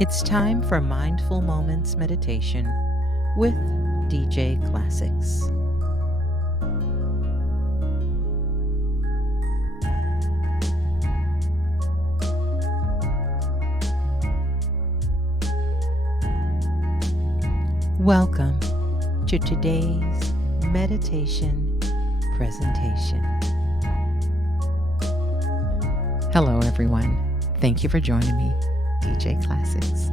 It's time for Mindful Moments Meditation with DJ Classics. Welcome to today's meditation presentation. Hello, everyone. Thank you for joining me, DJ Classics,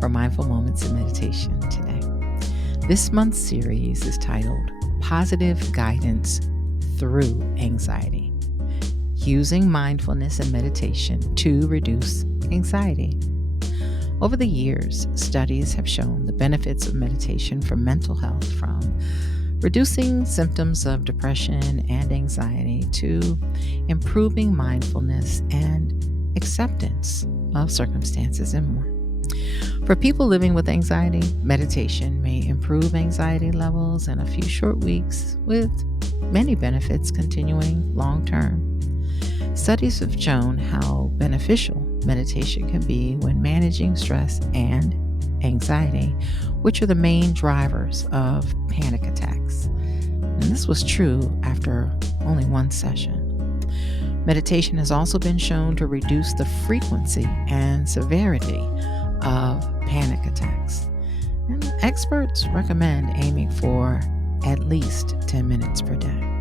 for Mindful Moments of Meditation today. This month's series is titled Positive Guidance Through Anxiety, Using Mindfulness and Meditation to Reduce Anxiety. Over the years, studies have shown the benefits of meditation for mental health, from reducing symptoms of depression and anxiety to improving mindfulness and acceptance of circumstances and more. For people living with anxiety, meditation may improve anxiety levels in a few short weeks, with many benefits continuing long term. Studies have shown how beneficial meditation can be when managing stress and anxiety, which are the main drivers of panic attacks. And this was true after only one session. Meditation has also been shown to reduce the frequency and severity of panic attacks. And experts recommend aiming for at least 10 minutes per day.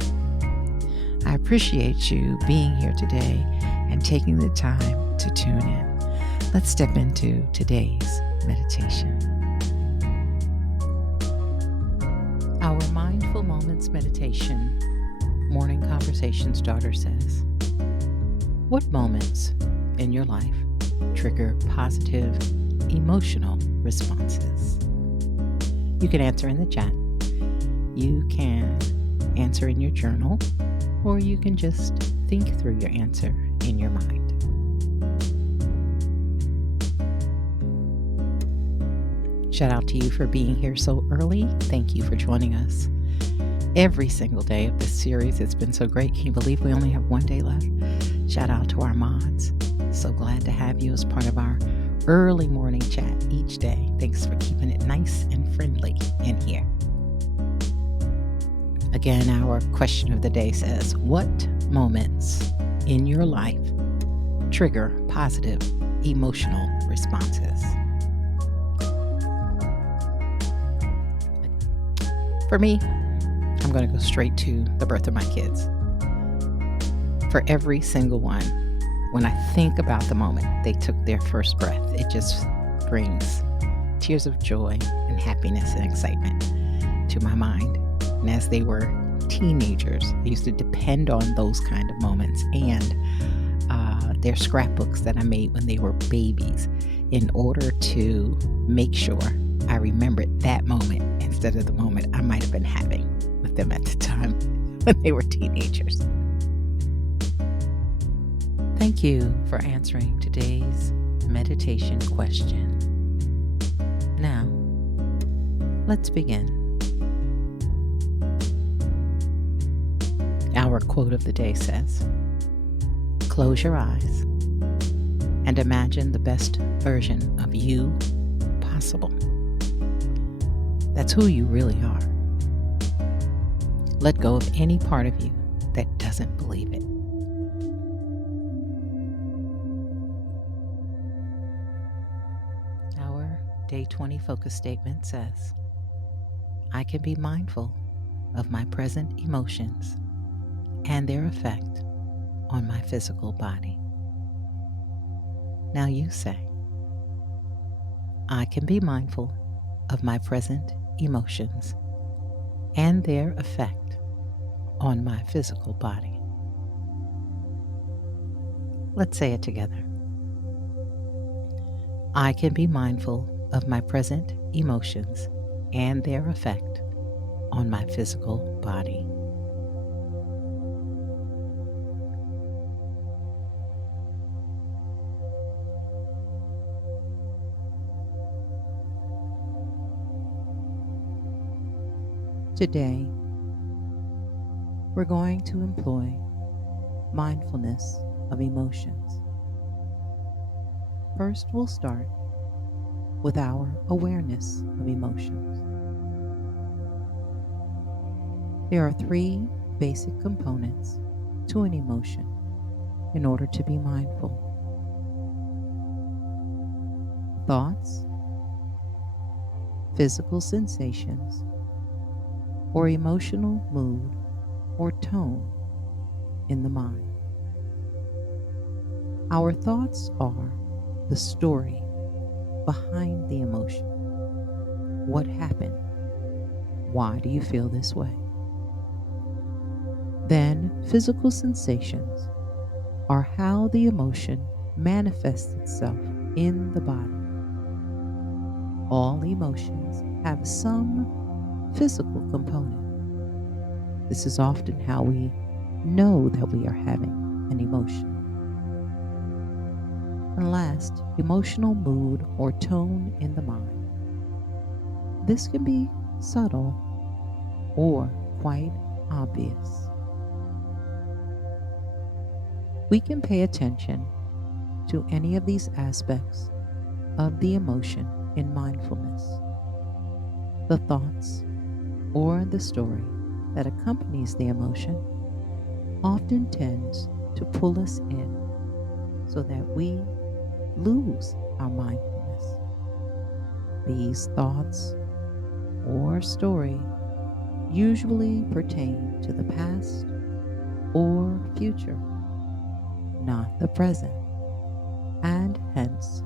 I appreciate you being here today and taking the time to tune in. Let's step into today's meditation. Our Mindful Moments Meditation Morning Conversation Starter says, what moments in your life trigger positive emotional responses? You can answer in the chat. You can answer in your journal, or you can just think through your answer in your mind. Shout out to you for being here so early. Thank you for joining us every single day of this series. It's been so great. Can you believe we only have one day left? Shout out to our mods. So glad to have you as part of our early morning chat each day. Thanks for keeping it nice and friendly in here. Again, our question of the day says, what moments in your life trigger positive emotional responses? For me, I'm going to go straight to the birth of my kids. For every single one, when I think about the moment they took their first breath, it just brings tears of joy and happiness and excitement to my mind. And as they were teenagers, I used to depend on those kind of moments and their scrapbooks that I made when they were babies in order to make sure I remembered that moment instead of the moment I might have been having with them at the time when they were teenagers. Thank you for answering today's meditation question. Now, let's begin. Our quote of the day says, close your eyes and imagine the best version of you possible. That's who you really are. Let go of any part of you that doesn't believe it. Our Day 20 focus statement says, I can be mindful of my present emotions and their effect on my physical body. Now you say, I can be mindful of my present emotions and their effect on my physical body. Let's say it together. I can be mindful of my present emotions and their effect on my physical body. Today, we're going to employ mindfulness of emotions. First, we'll start with our awareness of emotions. There are three basic components to an emotion in order to be mindful: thoughts, physical sensations, or emotional mood or tone in the mind. Our thoughts are the story behind the emotion. What happened? Why do you feel this way? Then, physical sensations are how the emotion manifests itself in the body. All emotions have some physical component. This is often how we know that we are having an emotion. And last, emotional mood or tone in the mind. This can be subtle or quite obvious. We can pay attention to any of these aspects of the emotion in mindfulness. The thoughts or the story that accompanies the emotion often tends to pull us in so that we lose our mindfulness. These thoughts or story usually pertain to the past or future, not the present, and hence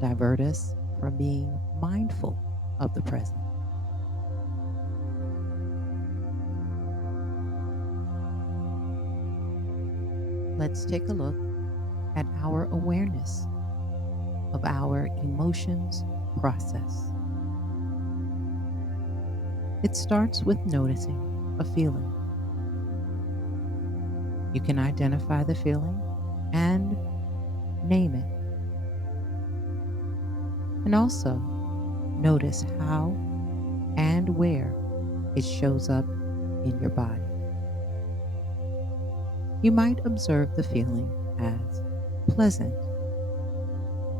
divert us from being mindful of the present. Let's take a look at our awareness of our emotions process. It starts with noticing a feeling. You can identify the feeling and name it. And also notice how and where it shows up in your body. You might observe the feeling as pleasant,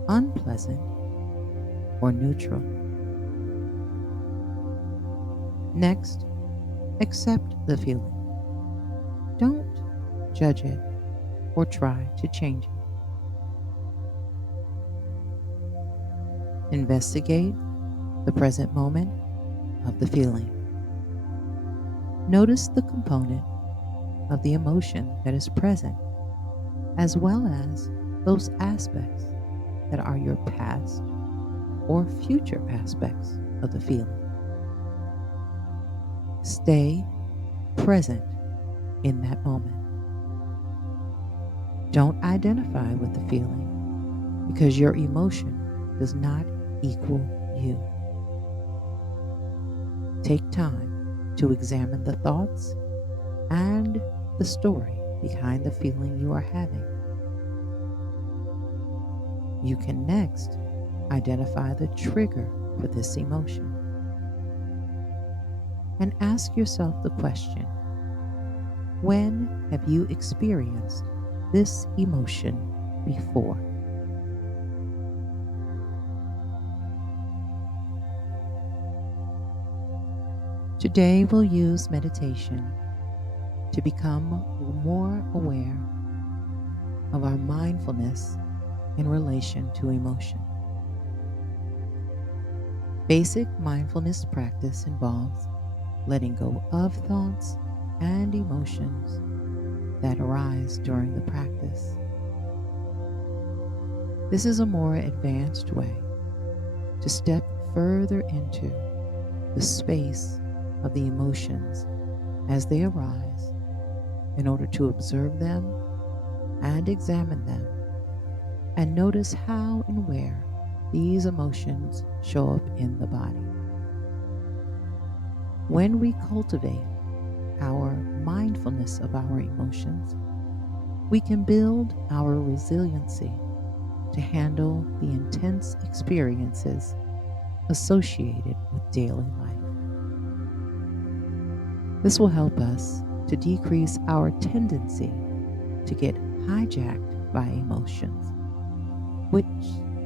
unpleasant, or neutral. Next, accept the feeling. Don't judge it or try to change it. Investigate the present moment of the feeling. Notice the component of the emotion that is present, as well as those aspects that are your past or future aspects of the feeling. Stay present in that moment. Don't identify with the feeling because your emotion does not equal you. Take time to examine the thoughts and the story behind the feeling you are having. You can next identify the trigger for this emotion and ask yourself the question: when have you experienced this emotion before? Today we'll use meditation to become more aware of our mindfulness in relation to emotion. Basic mindfulness practice involves letting go of thoughts and emotions that arise during the practice. This is a more advanced way to step further into the space of the emotions as they arise in order to observe them and examine them and notice how and where these emotions show up in the body. When we cultivate our mindfulness of our emotions, we can build our resiliency to handle the intense experiences associated with daily life. This will help us to decrease our tendency to get hijacked by emotions, which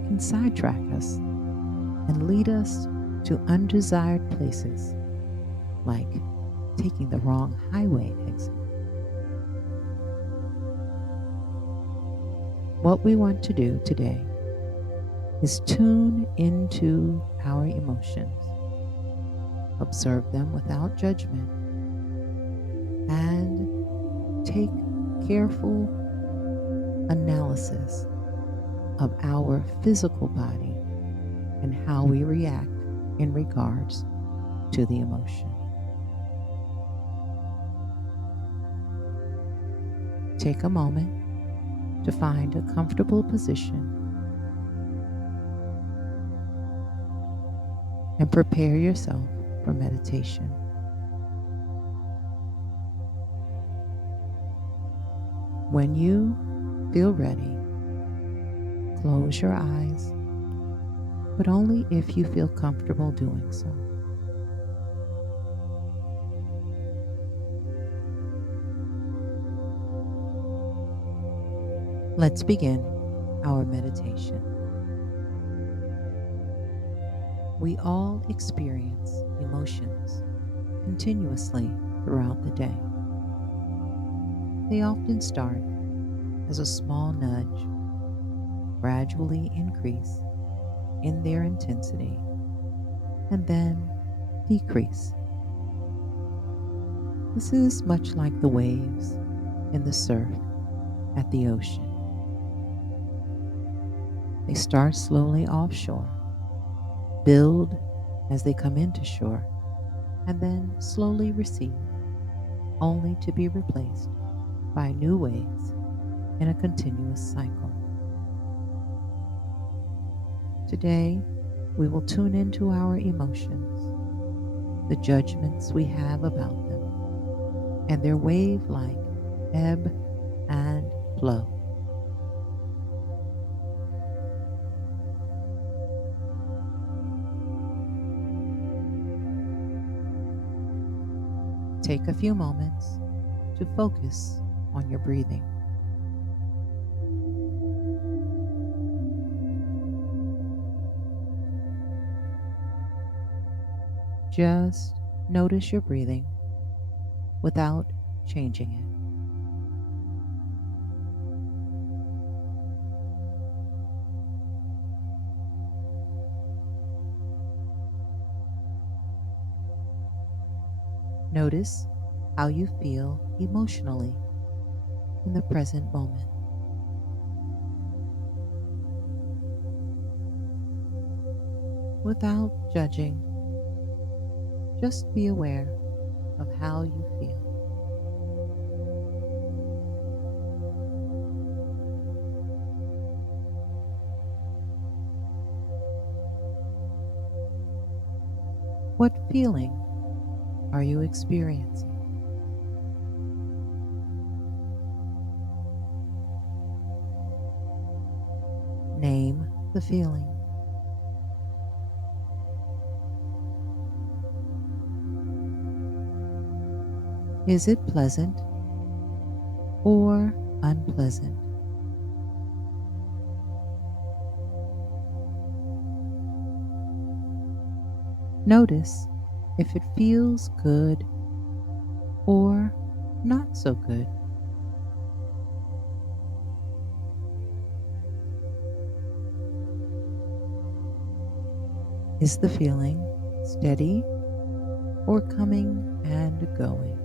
can sidetrack us and lead us to undesired places, like taking the wrong highway exit. What we want to do today is tune into our emotions, observe them without judgment, and take careful analysis of our physical body and how we react in regards to the emotion. Take a moment to find a comfortable position and prepare yourself for meditation. When you feel ready, close your eyes, but only if you feel comfortable doing so. Let's begin our meditation. We all experience emotions continuously throughout the day. They often start as a small nudge, gradually increase in their intensity, and then decrease. This is much like the waves in the surf at the ocean. They start slowly offshore, build as they come into shore, and then slowly recede, only to be replaced by new waves in a continuous cycle. Today, we will tune into our emotions, the judgments we have about them, and their wave-like ebb and flow. Take a few moments to focus on your breathing. Just notice your breathing without changing it. Notice how you feel emotionally in the present moment. Without judging, just be aware of how you feel. What feeling are you experiencing? Name the feeling. Is it pleasant or unpleasant? Notice if it feels good or not so good. Is the feeling steady or coming and going?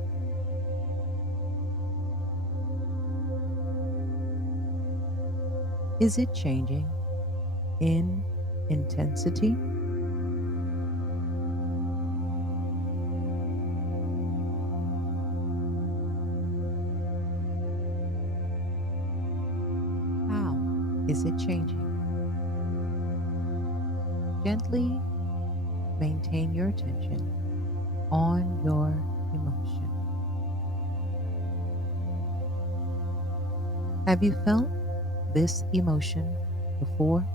Is it changing in intensity? How is it changing? Gently maintain your attention on your emotion. Have you felt this emotion before?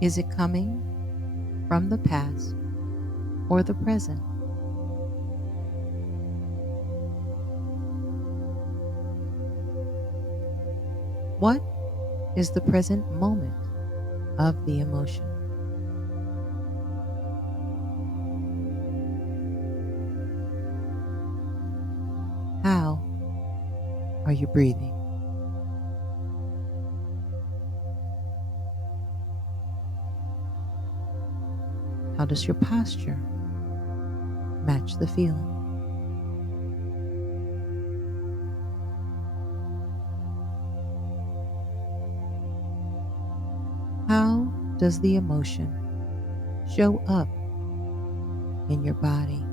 Is it coming from the past or the present? What is the present moment of the emotion? How are you breathing? How does your posture match the feeling? How does the emotion show up in your body?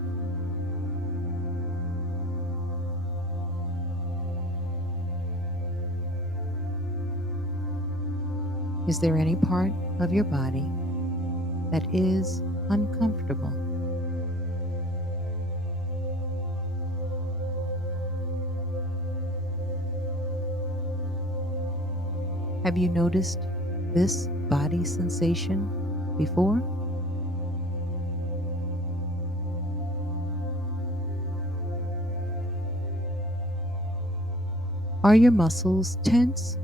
Is there any part of your body that is uncomfortable? Have you noticed this body sensation before? Are your muscles tense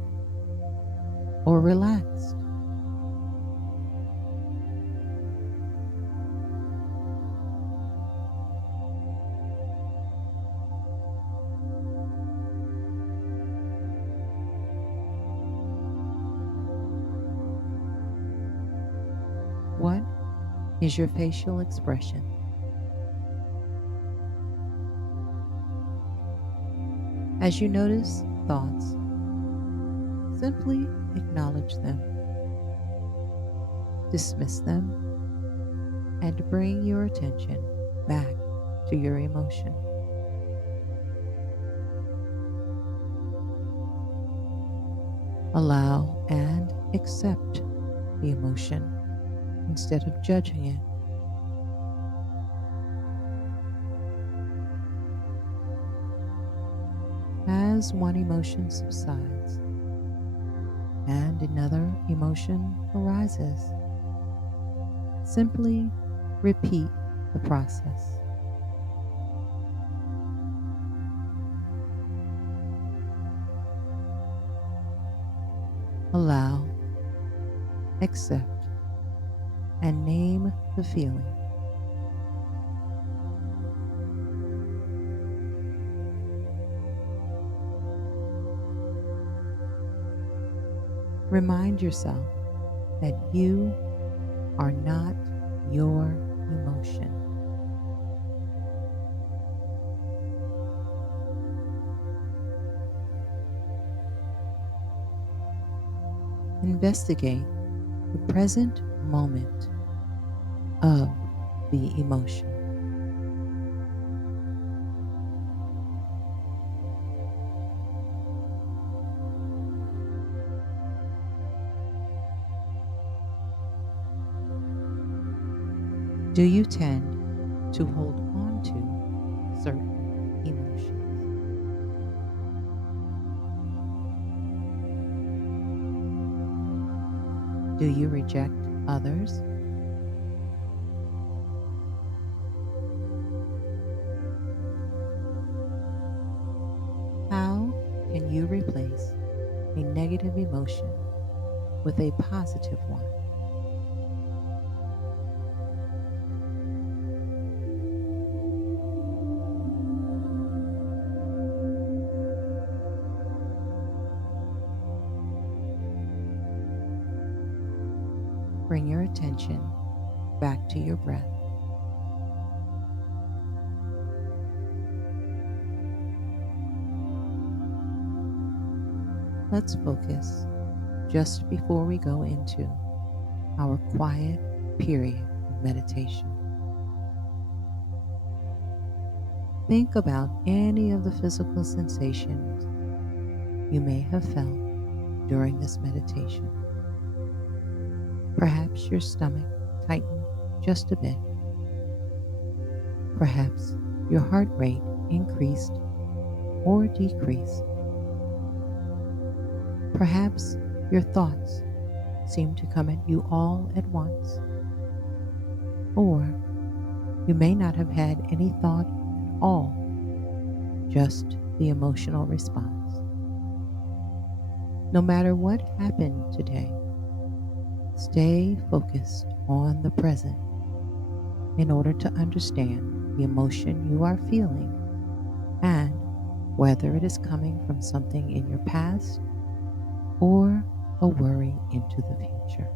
or relaxed? What is your facial expression? As you notice thoughts, simply acknowledge them, dismiss them, and bring your attention back to your emotion. Allow and accept the emotion instead of judging it. As one emotion subsides and another emotion arises, simply repeat the process. Allow, accept, and name the feeling. Remind yourself that you are not your emotion. Investigate the present moment of the emotion. Do you tend to hold on to certain emotions? Do you reject others? How can you replace a negative emotion with a positive one? Bring your attention back to your breath. Let's focus just before we go into our quiet period of meditation. Think about any of the physical sensations you may have felt during this meditation. Perhaps your stomach tightened just a bit. Perhaps your heart rate increased or decreased. Perhaps your thoughts seem to come at you all at once. Or you may not have had any thought at all, just the emotional response. No matter what happened today, stay focused on the present in order to understand the emotion you are feeling and whether it is coming from something in your past or a worry into the future.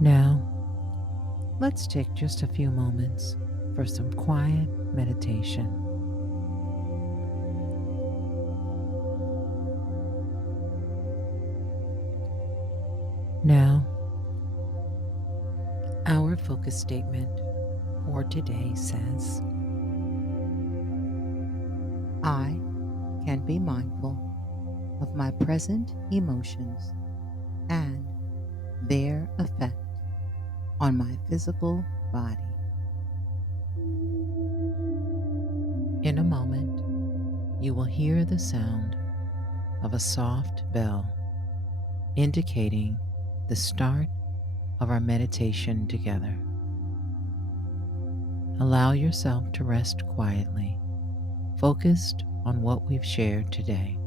Now, let's take just a few moments for some quiet meditation. Now, our focus statement for today says, I can be mindful of my present emotions and their effect on my physical body. in a moment, you will hear the sound of a soft bell indicating the start of our meditation together. Allow yourself to rest quietly, focused on what we've shared today.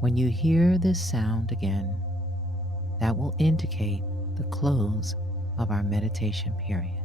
When you hear this sound again, that will indicate the close of our meditation period.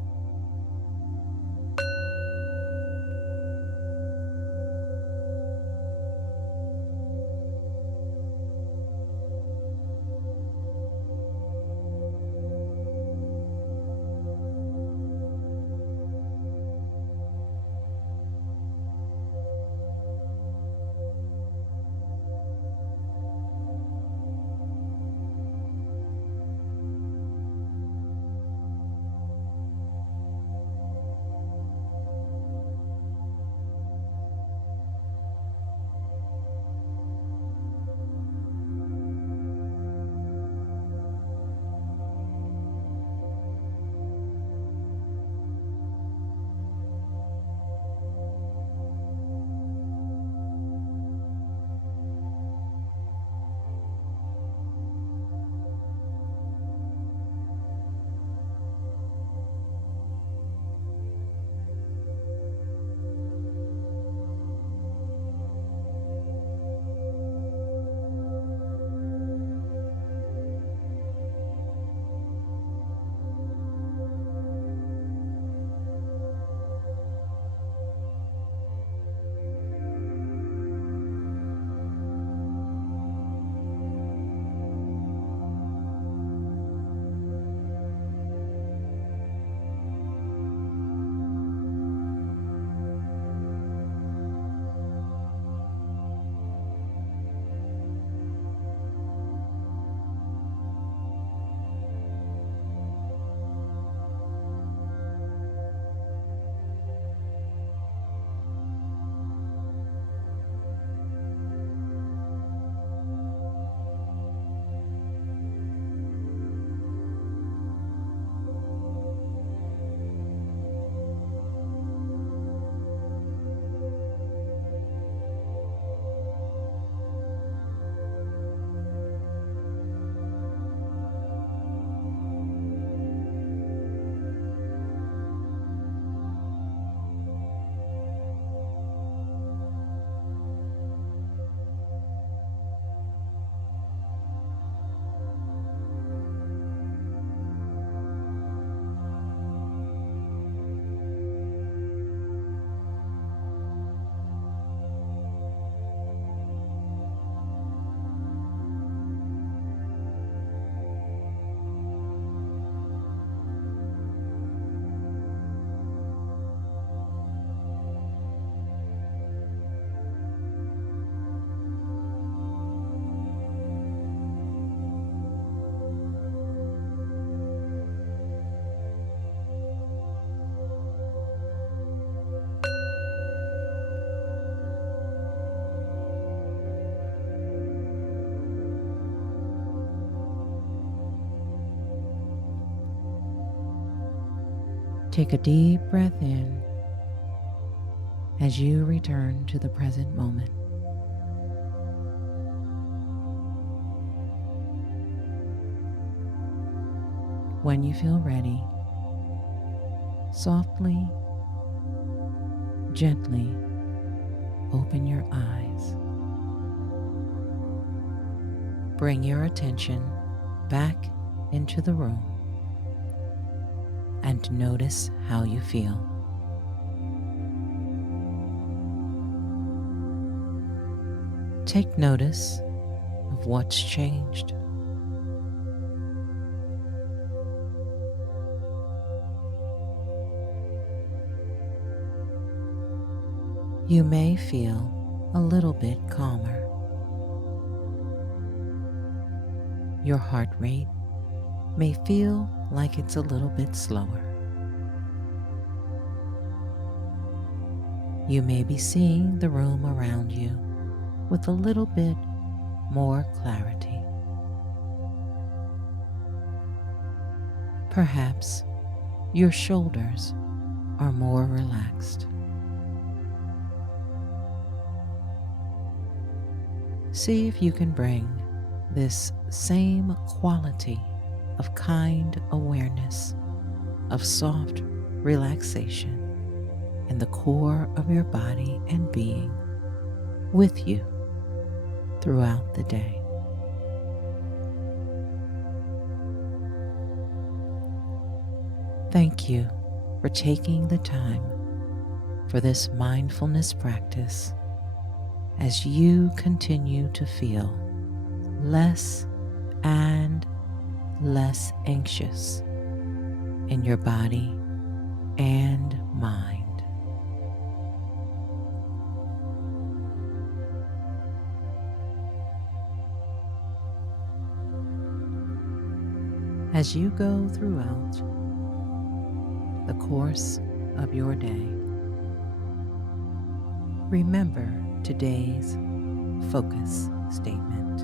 Take a deep breath in as you return to the present moment. When you feel ready, softly, gently open your eyes. Bring your attention back into the room and notice how you feel. Take notice of what's changed. You may feel a little bit calmer. Your heart rate may feel like it's a little bit slower. You may be seeing the room around you with a little bit more clarity. Perhaps your shoulders are more relaxed. See if you can bring this same quality of kind awareness, of soft relaxation in the core of your body and being with you throughout the day. Thank you for taking the time for this mindfulness practice as you continue to feel less and less anxious in your body and mind. As you go throughout the course of your day, remember today's focus statement.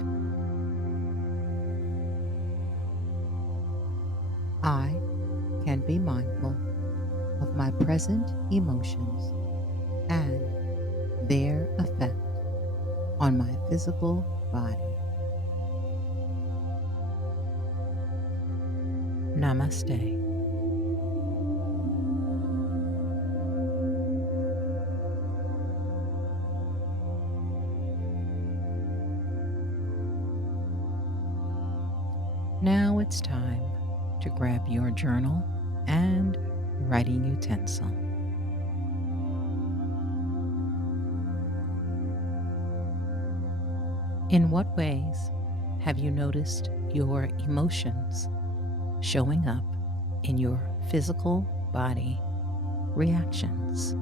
I can be mindful of my present emotions and their effect on my physical body. Namaste. Now it's time to grab your journal and writing utensil. In what ways have you noticed your emotions showing up in your physical body reactions?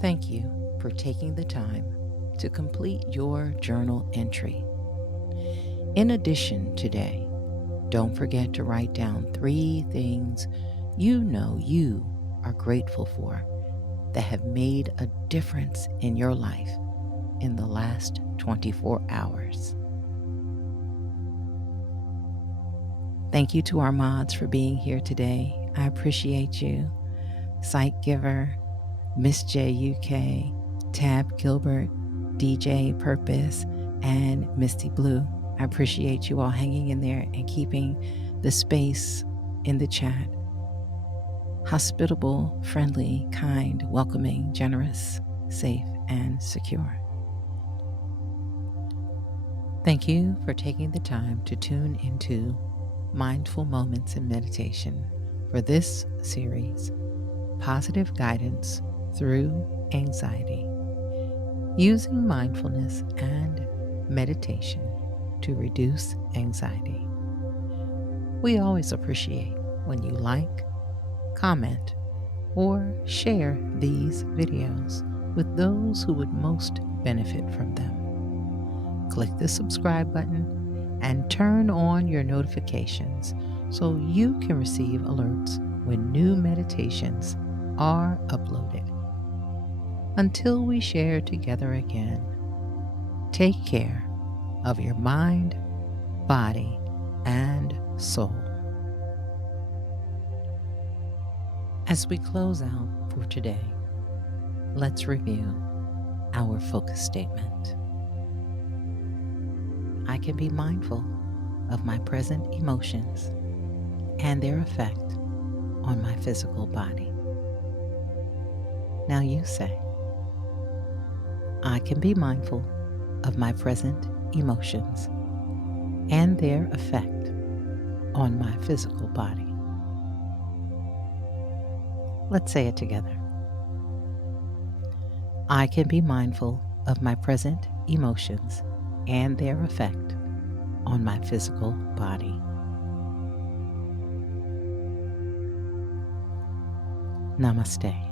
Thank you for taking the time to complete your journal entry. In addition, today, don't forget to write down 3 things you know you are grateful for that have made a difference in your life in the last 24 hours. Thank you to our mods for being here today. I appreciate you. Sight Giver, Miss J UK, Tab Gilbert, DJ Purpose, and Misty Blue. I appreciate you all hanging in there and keeping the space in the chat hospitable, friendly, kind, welcoming, generous, safe, and secure. Thank you for taking the time to tune into Mindful Moments in Meditation for this series, Positive Guidance Through Anxiety, using mindfulness and meditation to reduce anxiety. We always appreciate when you like, comment, or share these videos with those who would most benefit from them. Click the subscribe button and turn on your notifications so you can receive alerts when new meditations are uploaded. Until we share together again, take care of your mind, body, and soul. As we close out for today, let's review our focus statement. I can be mindful of my present emotions and their effect on my physical body. Now you say, I can be mindful of my present emotions and their effect on my physical body. Let's say it together. I can be mindful of my present emotions and their effect on my physical body. Namaste.